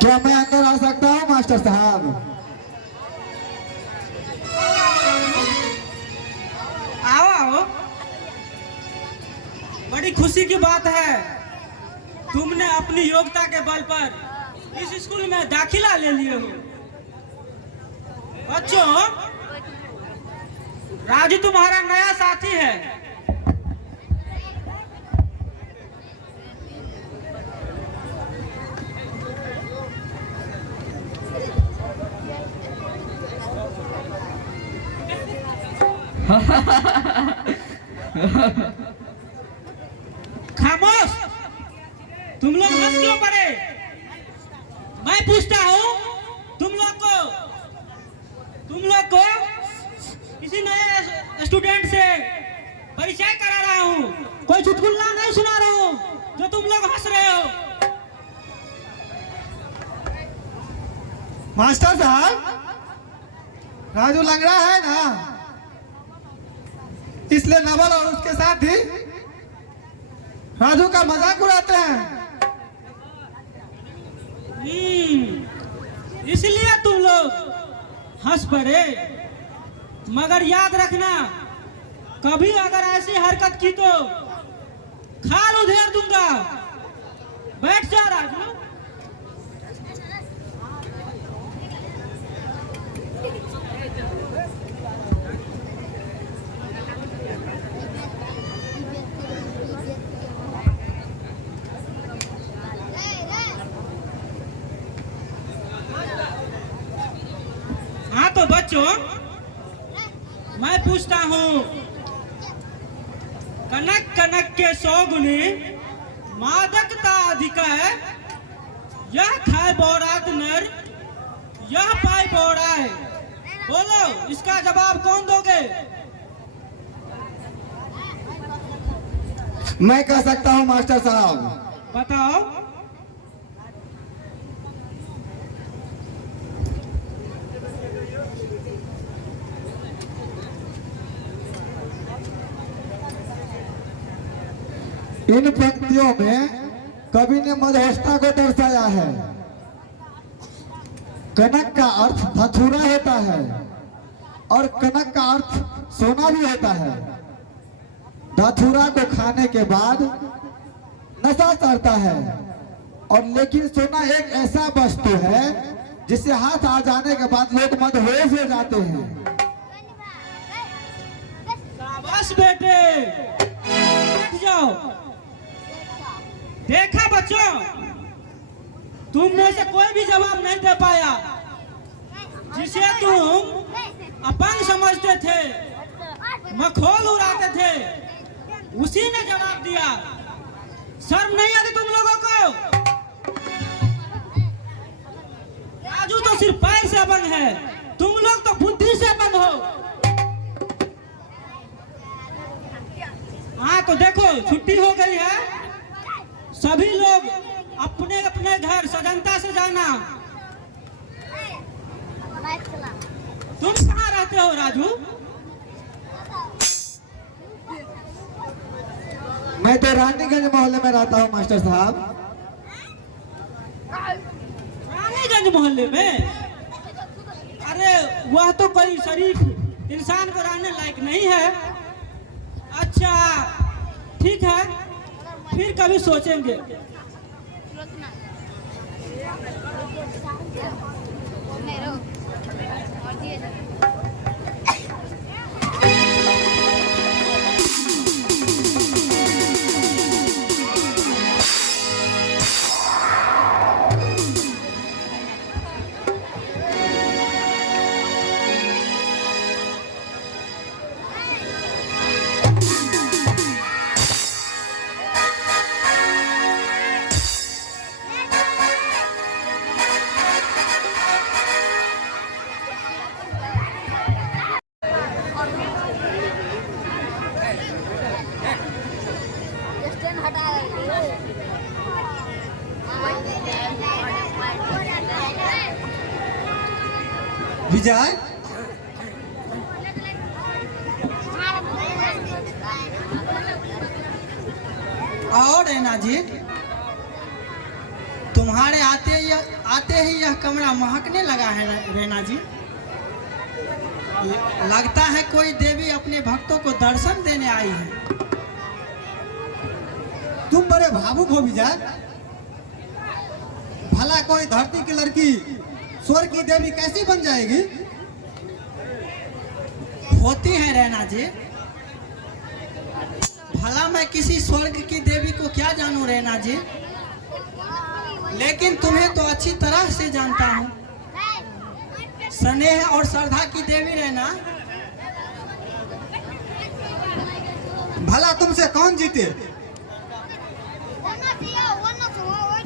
क्या मैं अंदर आ सकता हूँ मास्टर साहब? आओ आओ, बड़ी खुशी की बात है, तुमने अपनी योग्यता के बल पर इस स्कूल में दाखिला ले लिए हो। बच्चों, राजू तुम्हारा नया साथी है। खामोश, तुम लोग हंस क्यों पड़े? मैं पूछता हूँ तुम लोग को किसी नए स्टूडेंट से परिचय करा रहा हूँ, कोई चुटकुला नहीं सुना रहा हूँ जो तुम लोग हंस रहे हो। मास्टर साहब, राजू लंगड़ा है ना, इसलिए नवल और उसके साथ ही राजू का मजाक उड़ाते हैं। इसलिए तुम लोग हंस पड़े, मगर याद रखना, कभी अगर ऐसी हरकत की तो खाल उधेड़ दूंगा। बैठ जा राजू। हाँ तो बच्चों, मैं पूछता हूँ, कनक कनक के 100 गुनी मादकता अधिक है, यह खाए बौरात नर, यह पाए बौराए। बोलो, इसका जवाब कौन दोगे? मैं कह सकता हूँ मास्टर साहब। बताओ। इन पंक्तियों में कवि ने मदहोशता को दर्शाया है। कनक का अर्थ धतूरा होता है और कनक का अर्थ सोना भी होता है। धतूरा को खाने के बाद नशा चढ़ता है, और लेकिन सोना एक ऐसा वस्तु है जिसे हाथ आ जाने के बाद लोग मदहोश हो जाते हैं। शाबाश बेटे, बैठ जाओ। देखा बच्चों, तुम में से कोई भी जवाब नहीं दे पाया। जिसे तुम अपन समझते थे, मखौल उड़ाते थे, उसी ने जवाब दिया। शर्म नहीं आती तुम लोगों को? राजू तो सिर्फ पैर से बंद है, तुम लोग तो बुद्धि से बंद हो। हाँ तो देखो, छुट्टी हो गई है, सभी लोग अपने अपने घर सजनता से जाना। तुम कहाँ रहते हो राजू? मैं तो रानीगंज मोहल्ले में रहता हूँ मास्टर साहब। रानीगंज मोहल्ले में? अरे वह तो कोई शरीफ इंसान को रहने लायक नहीं है। अच्छा ठीक है, फिर कभी सोचेंगे। विजय, और रैना जी, तुम्हारे आते ही यह कमरा महकने लगा है रैना जी। लगता है कोई देवी अपने भक्तों को दर्शन देने आई है। तुम बड़े भावुक हो विजय। भला कोई धरती की लड़की स्वर्ग की देवी कैसी बन जाएगी? होती है रैना जी। भला मैं किसी स्वर्ग की देवी को क्या जानूं रैना जी, लेकिन तुम्हें तो अच्छी तरह से जानता हूँ। स्नेह और श्रद्धा की देवी रहना। भला तुमसे कौन जीते?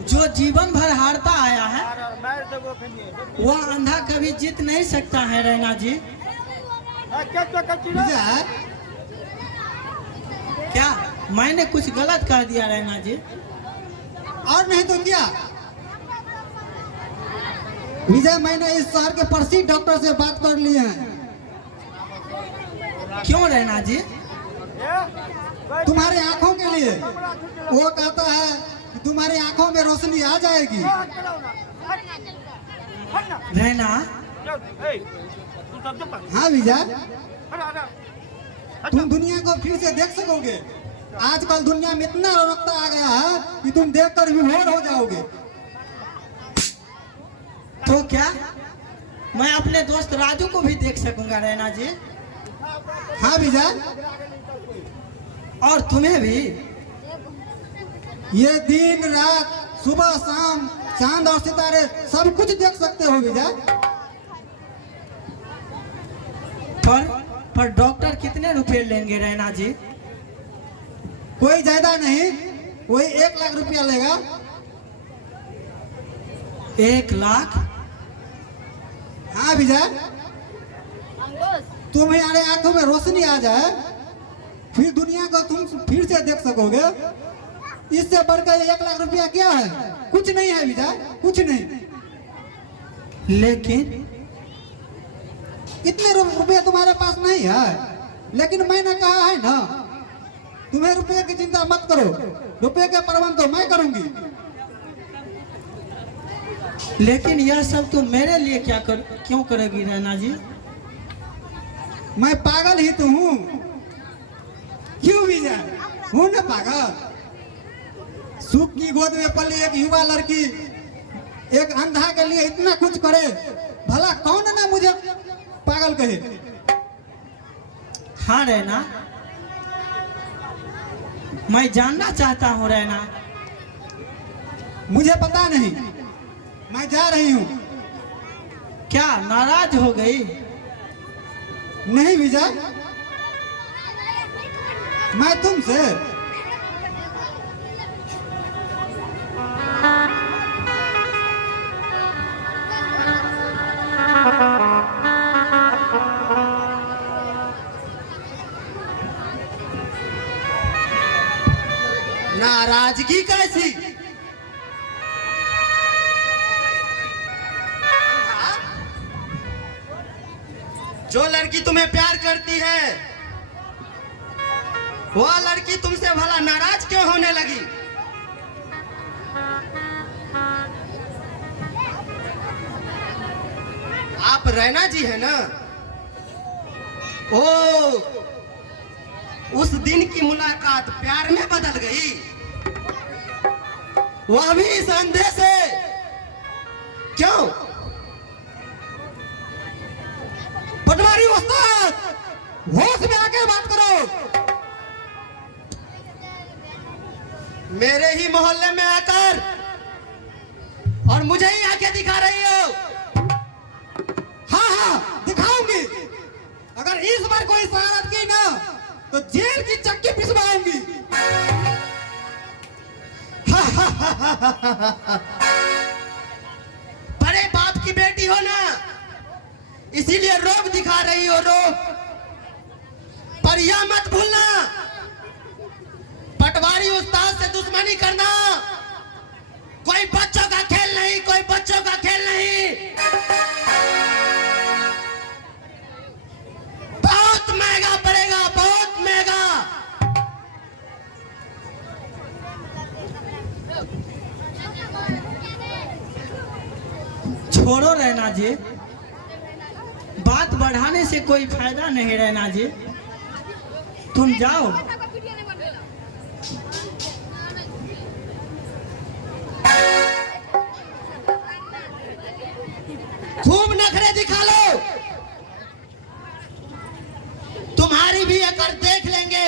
जो जीवन भर हारता आया है वह अंधा कभी जीत नहीं सकता है रैना जी। विजय, क्या मैंने कुछ गलत कह दिया रैना जी? और नहीं तो क्या विजय, मैंने इस शहर के प्रसिद्ध डॉक्टर से बात कर ली है। क्यों रैना जी? तुम्हारी आंखों के लिए। वो कहता है कि तुम्हारी आंखों में रोशनी आ जाएगी। रहना। हाँ विजय, तुम दुनिया को फिर से देख सकोगे। आजकल दुनिया में इतना रौनकता आ गया है कि तुम देखकर विभोर हो जाओगे। तो क्या मैं अपने दोस्त राजू को भी देख सकूंगा रैना जी? हाँ विजय, और तुम्हें भी। ये दिन रात सुबह शाम चांद और सितारे सब कुछ देख सकते हो विजय। पर डॉक्टर कितने रुपए लेंगे रैना जी? कोई ज्यादा नहीं, कोई 1 लाख रुपया लेगा। 1 लाख? हाँ विजय, तुम्हारे आंखों में रोशनी आ जाए, फिर दुनिया को तुम फिर से देख सकोगे। इससे बढ़कर 1 लाख रुपया क्या है? कुछ नहीं है विजय, कुछ नहीं। लेकिन इतने रुपये तुम्हारे पास नहीं है, लेकिन मैंने कहा है ना, तुम्हें रुपये की चिंता मत करो। रुपये के प्रबंध तो मैं करूंगी। लेकिन यह सब तुम मेरे लिए क्यों करेगी रैना जी? मैं पागल ही तो हूँ। क्यों विजय, हूँ ना पागल? सुख की गोद में पली एक युवा लड़की एक अंधा के लिए इतना कुछ करे, भला कौन ना मुझे पागल कहे? हाँ रैना, मैं जानना चाहता हूँ रैना। मुझे पता नहीं, मैं जा रही हूँ। क्या नाराज हो गई? नहीं विजय, मैं तुमसे नाराजगी कैसी? जो लड़की तुम्हें प्यार करती है वह लड़की तुमसे भला नाराज क्यों होने लगी? आप रैना जी है ना? ओ, उस दिन की मुलाकात प्यार में बदल गई, वह भी इस अंधे से। क्यों? पटवारी उस्ताद, होश में आके बात करो। मेरे ही मोहल्ले में आकर और मुझे ही आंखें दिखा रही हो? हाँ हाँ दिखाऊंगी। अगर इस बार कोई शरारत की ना तो जेल की चक्की पिसवाऊंगी। बड़े बाप की बेटी हो ना, इसीलिए रोब दिखा रही हो, रोब। पर यह मत भूलना, पटवारी उस्ताद से दुश्मनी करना कोई बच्चों का खेल नहीं, कोई बच्चों का खेल नहीं। छोड़ो रहना जी, बात बढ़ाने से कोई फायदा नहीं रहना जी, तुम जाओ। खूब नखरे दिखा लो, तुम्हारी भी अकड़ देख लेंगे।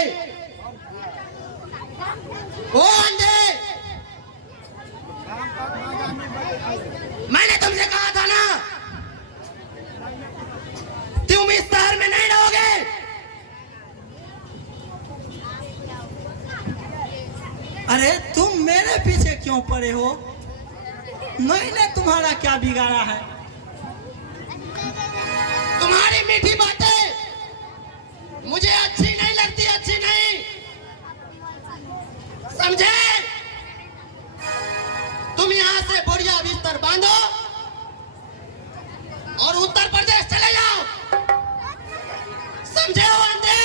ओ अंधे, मैंने तुमसे कहा था ना, तुम इस शहर में नहीं रहोगे। अरे तुम मेरे पीछे क्यों पड़े हो? मैंने तुम्हारा क्या बिगाड़ा है? तुम्हारी मीठी बातें मुझे अच्छी नहीं लगती, अच्छी नहीं समझे। तुम यहां से बढ़िया बिस्तर बांधो और उत्तर प्रदेश चले जाओ, समझे हो अंधे।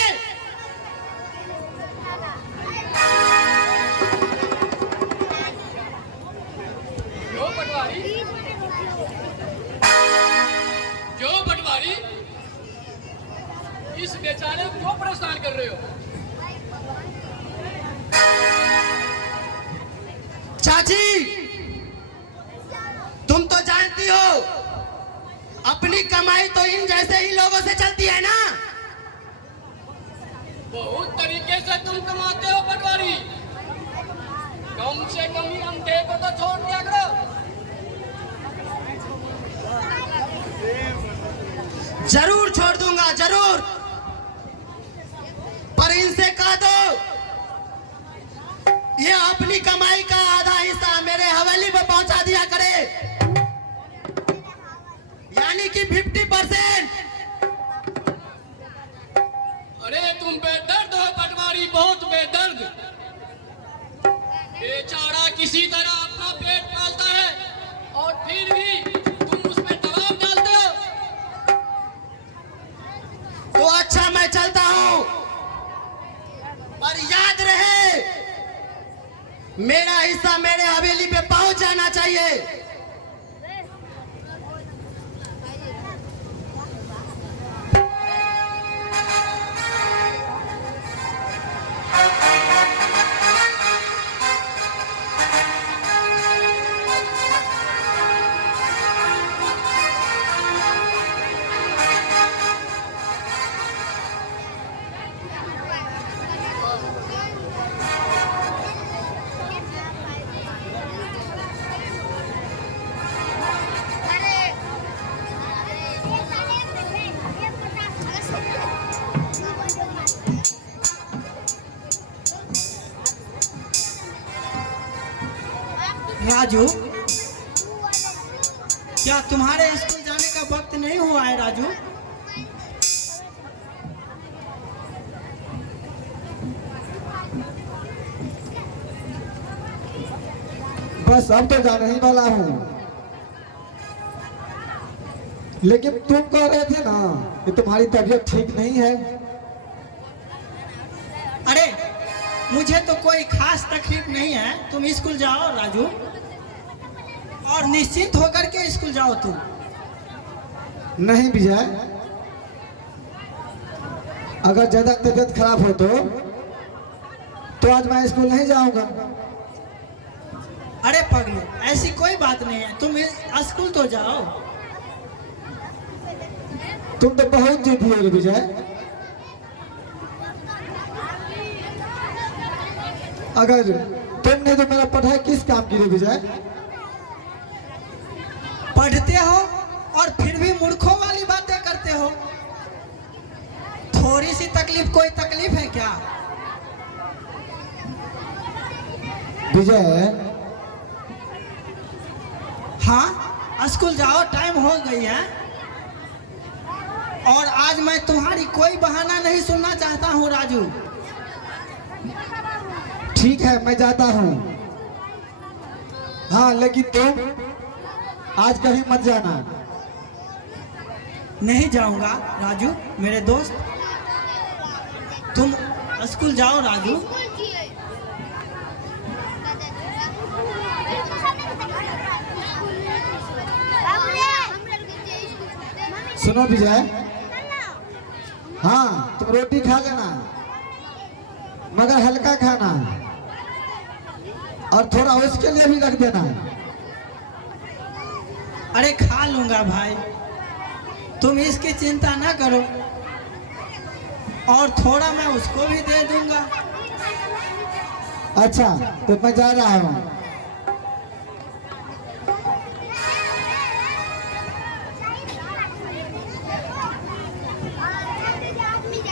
क्यों पटवारी, इस बेचारे को क्यों परेशान कर रहे हो? चाची, तुम तो जानती हो अपनी कमाई तो इन जैसे ही लोगों से चलती है ना। बहुत तरीके से तुम कमाते हो पटवारी, कम से कम ही अंधे को तो छोड़ दिया करो। जरूर छोड़ दूंगा, जरूर, पर इनसे कह दो ये अपनी कमाई का आधा हिस्सा मेरे हवेली पर पहुंचा दिया करे, यानी कि 50%। अरे तुम बेदर्द हो पटवारी, बहुत बेदर्द। बेचारा किसी तरह अपना पेट पालता है और फिर भी तुम उस पर दबाव डालते हो। तो अच्छा मैं चलता हूं, पर याद रहे मेरा हिस्सा मेरे हवेली पे पहुंच जाना चाहिए। राजू, क्या तुम्हारे स्कूल जाने का वक्त नहीं हुआ है राजू? बस अब तो जाने ही वाला हूँ, लेकिन तुम कह रहे थे ना कि तुम्हारी तबीयत ठीक नहीं है। अरे मुझे तो कोई खास तकलीफ नहीं है, तुम स्कूल जाओ राजू, और निश्चिंत होकर के स्कूल जाओ तुम। नहीं विजय, अगर ज्यादा तबीयत खराब हो तो आज मैं स्कूल नहीं जाऊंगा। अरे पगलू, ऐसी कोई बात नहीं है, तुम स्कूल तो जाओ। तुम तो बहुत जिद्दी हो विजय। अगर तुमने तो मेरा पढ़ाई किस काम की रे विजय? पढ़ते हो और फिर भी मूर्खों वाली बातें करते हो। थोड़ी सी तकलीफ कोई तकलीफ है क्या? विजय, हाँ स्कूल जाओ, टाइम हो गई है, और आज मैं तुम्हारी कोई बहाना नहीं सुनना चाहता हूँ राजू। ठीक है मैं जाता हूँ। हाँ लेकिन तुम आज कहीं मत जाना। नहीं जाऊंगा राजू मेरे दोस्त, तुम स्कूल जाओ राजू। बाबू सुनो विजय, हाँ तुम रोटी खा लेना मगर हल्का खाना, और थोड़ा उसके लिए भी रख देना। अरे खा लूंगा भाई, तुम इसकी चिंता ना करो, और थोड़ा मैं उसको भी दे दूंगा। अच्छा तो मैं जा रहा हूँ।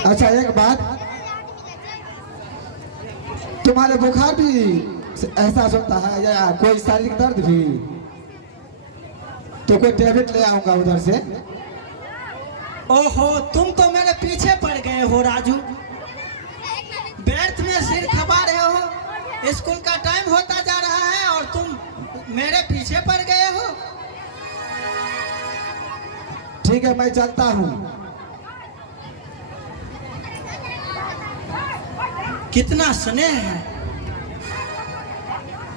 अच्छा एक बात, तुम्हारे बुखार भी एहसास होता है या कोई शारीरिक दर्द भी? तो कोई टैबलेट ले आऊंगा उधर से। ओहो, तुम तो मेरे पीछे पड़ गए हो राजू, व्यर्थ में सिर खपा रहे हो। स्कूल का टाइम होता जा रहा है और तुम मेरे पीछे पड़ गए हो। ठीक है मैं चलता हूँ। कितना स्नेह है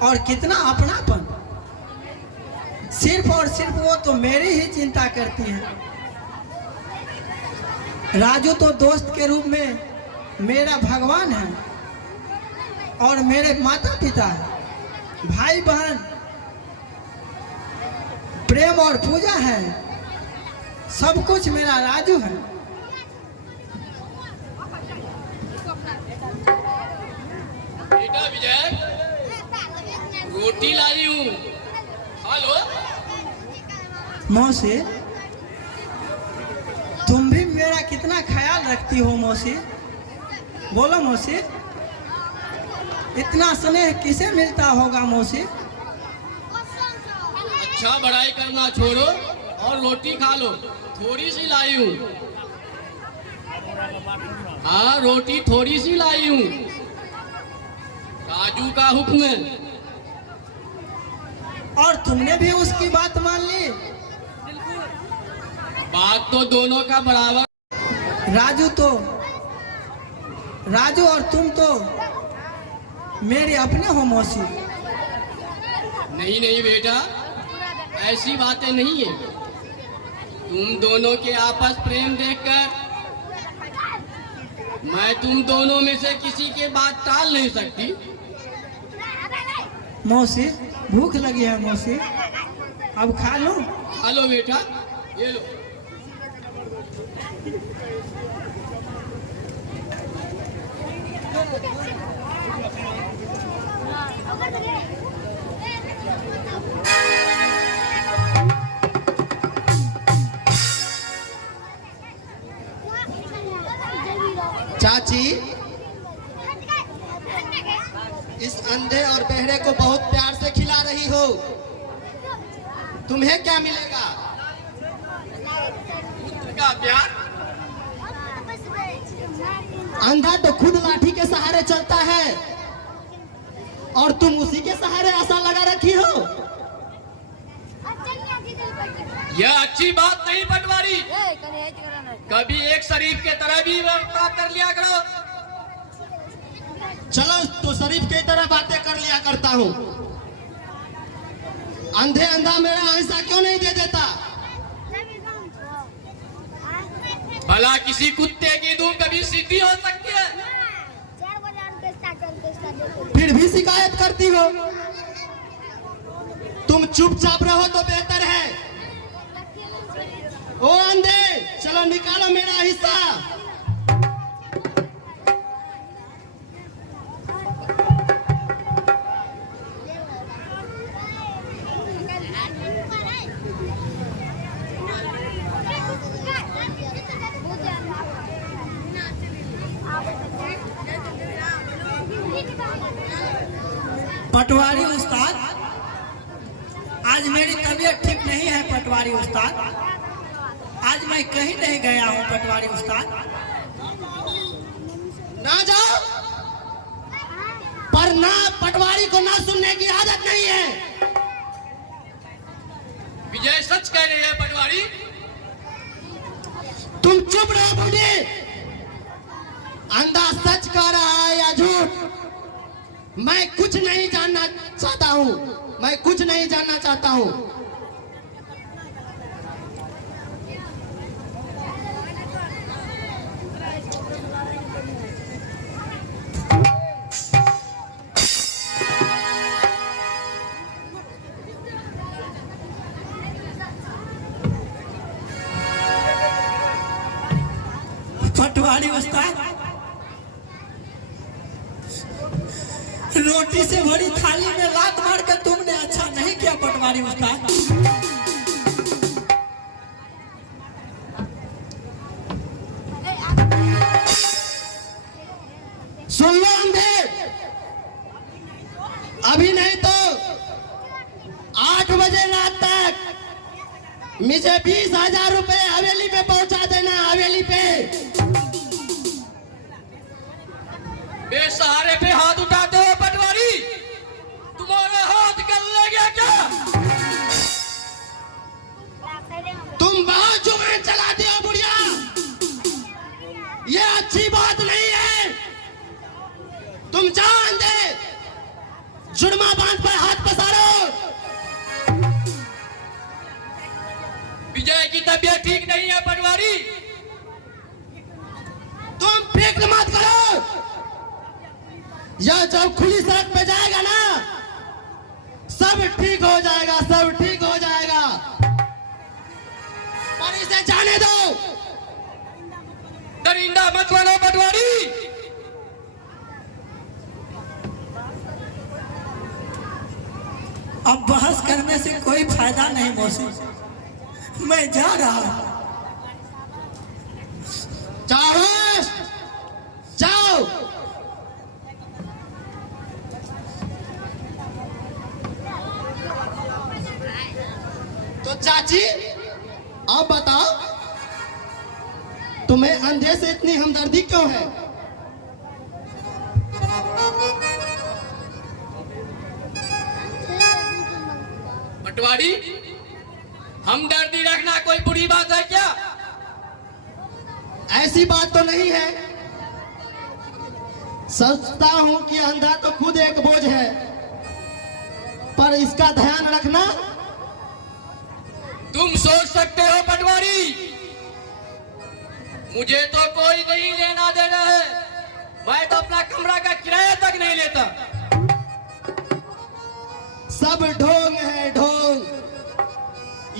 और कितना अपनापन, सिर्फ और सिर्फ वो तो मेरी ही चिंता करती है। राजू तो दोस्त के रूप में मेरा भगवान है और मेरे माता पिता है, भाई बहन, प्रेम और पूजा है, सब कुछ मेरा राजू है। बेटा विजय, रोटी लाई हूँ, हेलो। मौसी, तुम भी मेरा कितना ख्याल रखती हो मौसी, बोलो मौसी, इतना स्नेह किसे मिलता होगा मौसी? अच्छा बड़ाई करना छोड़ो और रोटी खा लो, थोड़ी सी लाई हूँ। हाँ रोटी थोड़ी सी लाई हूँ, राजू का हुक्म है। और तुमने भी उसकी बात मान ली? बात तो दोनों का बराबर। राजू और तुम तो मेरे अपने हो मौसी। नहीं नहीं बेटा, ऐसी बातें नहीं है। तुम दोनों के आपस प्रेम देखकर मैं तुम दोनों में से किसी के बात टाल नहीं सकती। मौसी भूख लगी है मौसी, अब खा लो। खा लो बेटा, ये लो। चाची, इस अंधे और बहरे को बहुत प्यार से खिला रही हो, तुम्हें क्या मिलेगा? का प्यार? अंधा तो खुद लाठी के सहारे चलता है और तुम उसी के सहारे आशा लगा रखी हो। यह अच्छी बात नहीं पटवारी, कभी एक शरीफ के तरह भी बात कर लिया करो। चलो तो शरीफ की तरह बातें कर लिया करता हूँ। अंधे अंधा मेरा हिस्सा क्यों नहीं दे देता? भला किसी कुत्ते की धूम कभी सीधी हो सकती है? फिर भी शिकायत करती हो। तुम चुपचाप रहो तो बेहतर है। ओ अंधे, चलो निकालो मेरा हिस्सा। पटवारी उस्ताद, आज मेरी तबीयत ठीक नहीं है पटवारी उस्ताद, आज मैं कहीं नहीं गया हूँ पटवारी उस्ताद। ना जाओ, पर ना पटवारी को ना सुनने की आदत नहीं है। विजय सच कह रही है पटवारी। तुम चुप रहो बूढ़े। अंधा सच कह रहा है या झूठ, मैं कुछ नहीं जानना चाहता हूँ, मैं कुछ नहीं जानना चाहता हूँ। रोटी से भरी थाली में लात मार कर तुमने अच्छा नहीं किया पटवारी उस्ताद। सुन लो अंधे, अभी नहीं तो 8 बजे रात तक मुझे 20,000 रुपए हवेली पे पहुंचा देना, हवेली पे। बेसहारे पे हाथ उठाते हो पटवारी, तुम्हारा हाथ गल गया क्या? तुम बहुत जुबान चलाते हो बुढ़िया, ये अच्छी बात नहीं है। तुम जान दे, जुर्मा बांध पर हाथ पसारो। विजय की तबीयत ठीक नहीं है पटवारी। तुम फिक्र मत करो, यह जब खुली सड़क पे जाएगा ना, सब ठीक हो जाएगा, सब ठीक हो जाएगा। पर इसे जाने दो। दरिंदा मत बनो पटवारी। अब बहस करने से कोई फायदा नहीं मौसी, मैं जा रहा हूं। जाओ जाओ। तो चाची अब बताओ, तुम्हें अंधे से इतनी हमदर्दी क्यों है? पटवारी, हमदर्दी रखना कोई बुरी बात है क्या? ऐसी बात तो नहीं है। सोचता हूं कि अंधा तो खुद एक बोझ है, पर इसका ध्यान रखना। तुम सोच सकते हो पटवारी, मुझे तो कोई नहीं लेना देना है। मैं तो अपना कमरा का किराया तक नहीं लेता। सब ढोंग है, ढोंग।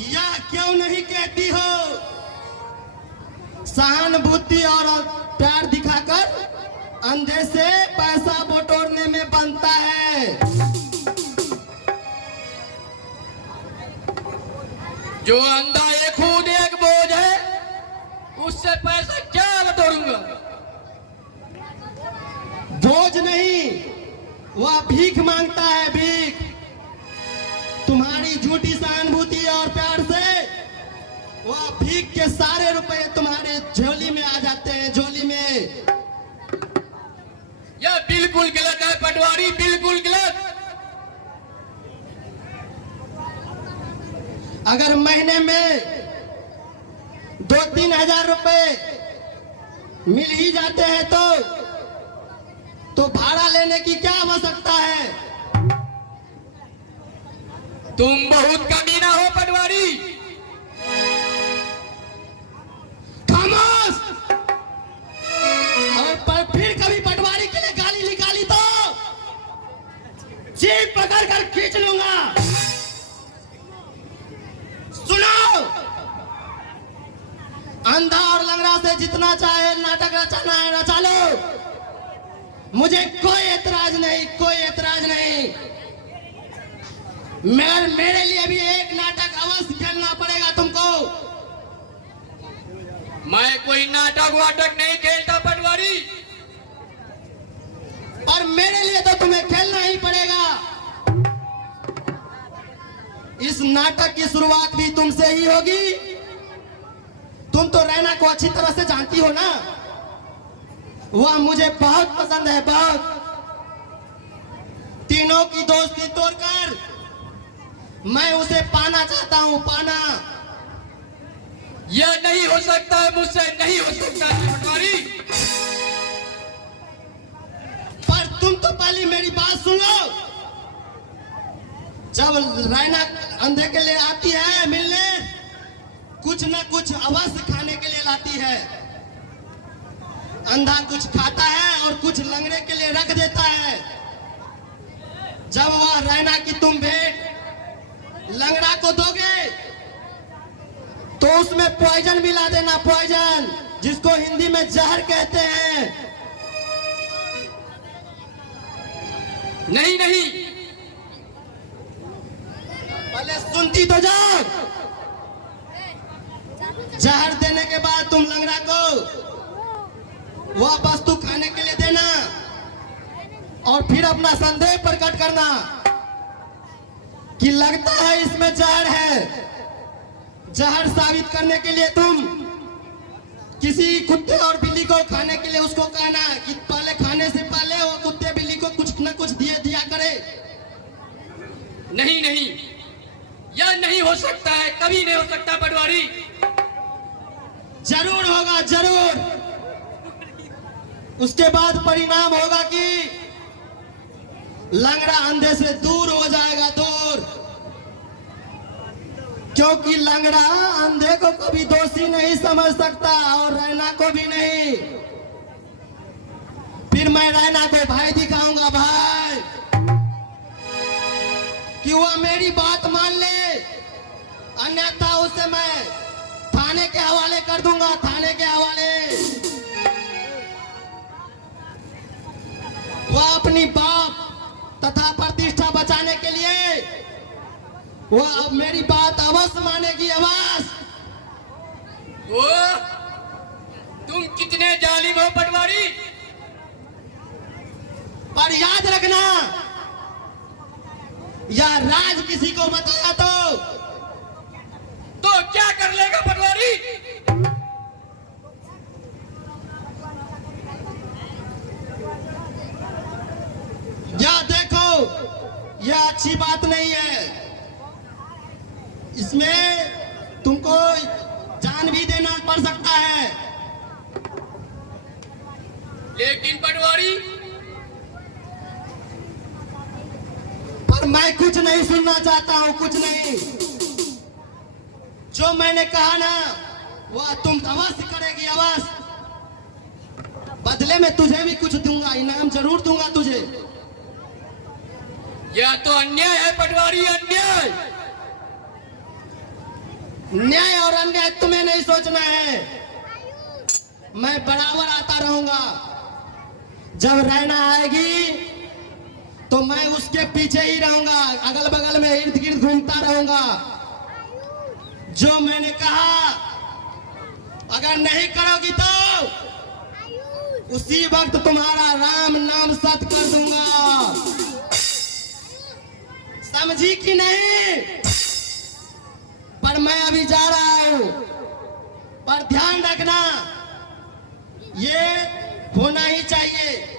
या क्यों नहीं कहती हो, सहानुभूति और प्यार दिखाकर अंधे से पैसा बटोरने में बनता है। जो अंधा एक खुद एक बोझ है, उससे पैसा क्या बटोरूंगा? बोझ नहीं, वह भीख मांगता है, भीख। तुम्हारी झूठी सहानुभूति और प्यार से वह भीख के सारे रुपए तुम्हारे झोली में आ जाते हैं, झोली में। यह बिल्कुल गलत है पटवारी, बिल्कुल गलत। अगर महीने में 2-3 हजार रुपए मिल ही जाते हैं तो भाड़ा लेने की क्या आवश्यकता है? तुम बहुत कमीना हो पटवारी। खामोश। और पर फिर कभी पटवारी के लिए गाली निकाली तो जीभ पकड़ कर खींच लूंगा। सुनो, अंधा और लंगड़ा से जितना चाहे नाटक रचाना है रचा लो, मुझे कोई एतराज नहीं, कोई एतराज नहीं। मगर मेरे लिए भी एक नाटक अवश्य खेलना पड़ेगा तुमको। मैं कोई नाटक वाटक नहीं खेलता पटवारी। और मेरे लिए तो तुम्हें खेलना ही पड़ेगा। इस नाटक की शुरुआत भी तुमसे ही होगी। तुम तो रैना को अच्छी तरह से जानती हो ना, वह मुझे बहुत पसंद है, बहुत। तीनों की दोस्ती तोड़कर मैं उसे पाना चाहता हूं, पाना। यह नहीं हो सकता है, मुझसे नहीं हो सकता है पटवारी। पर तुम तो पहले मेरी बात सुन लो। जब रैना अंधे के लिए आती है मिलने, कुछ न कुछ अवश्य खाने के लिए लाती है। अंधा कुछ खाता है और कुछ लंगड़े के लिए रख देता है। जब वह रैना की तुम भेंट लंगड़ा को दोगे तो उसमें पॉइजन मिला देना, पॉइजन, जिसको हिंदी में जहर कहते हैं। नहीं नहीं, पहले सुनती तो जाओ। जहर देने के बाद तुम लंगड़ा को वह वस्तु खाने के लिए देना और फिर अपना संदेह प्रकट करना कि लगता है इसमें जहर है। जहर साबित करने के लिए तुम किसी कुत्ते और बिल्ली को खाने के लिए उसको कहना कि पहले खाने से पहले वो कुत्ते बिल्ली को कुछ न कुछ दिया करे। नहीं नहीं, यह नहीं हो सकता है, कभी नहीं हो सकता पटवारी। जरूर होगा, जरूर। उसके बाद परिणाम होगा कि लंगड़ा अंधे से दूर हो जाएगा, दूर। क्योंकि लंगड़ा अंधे को कभी दोषी नहीं समझ सकता और रैना को भी नहीं। फिर मैं रैना को भाई दिखाऊंगा, भाई, कि वह मेरी बात मान ले, अन्यथा उसे मैं थाने के हवाले कर दूंगा, थाने के हवाले। वह अपनी बाप तथा प्रतिष्ठा बचाने के लिए वह अब मेरी बात अवश्य मानेगी, अवश्य। ओ, तुम कितने जालिम हो पटवारी। पर याद रखना, यह राज किसी को बताया तो क्या कर लेगा पटवारी। यह देखो, यह अच्छी बात नहीं है। इसमें तुमको जान भी देना पड़ सकता है। लेकिन पटवारी, पर मैं कुछ नहीं सुनना चाहता हूं, कुछ नहीं। जो मैंने कहा ना वह तुम अवश्य करेगी, अवश्य। बदले में तुझे भी कुछ दूंगा, इनाम जरूर दूंगा तुझे। यह तो अन्याय है पटवारी, अन्याय। न्याय और अन्याय तुम्हें नहीं सोचना है। मैं बराबर आता रहूंगा। जब रैना आएगी तो मैं उसके पीछे ही रहूंगा, अगल बगल में इर्द गिर्द घूमता रहूंगा। जो मैंने कहा अगर नहीं करोगी तो उसी वक्त तुम्हारा राम नाम सत कर दूंगा। समझी कि नहीं? पर मैं अभी जा रहा हूं, पर ध्यान रखना ये होना ही चाहिए।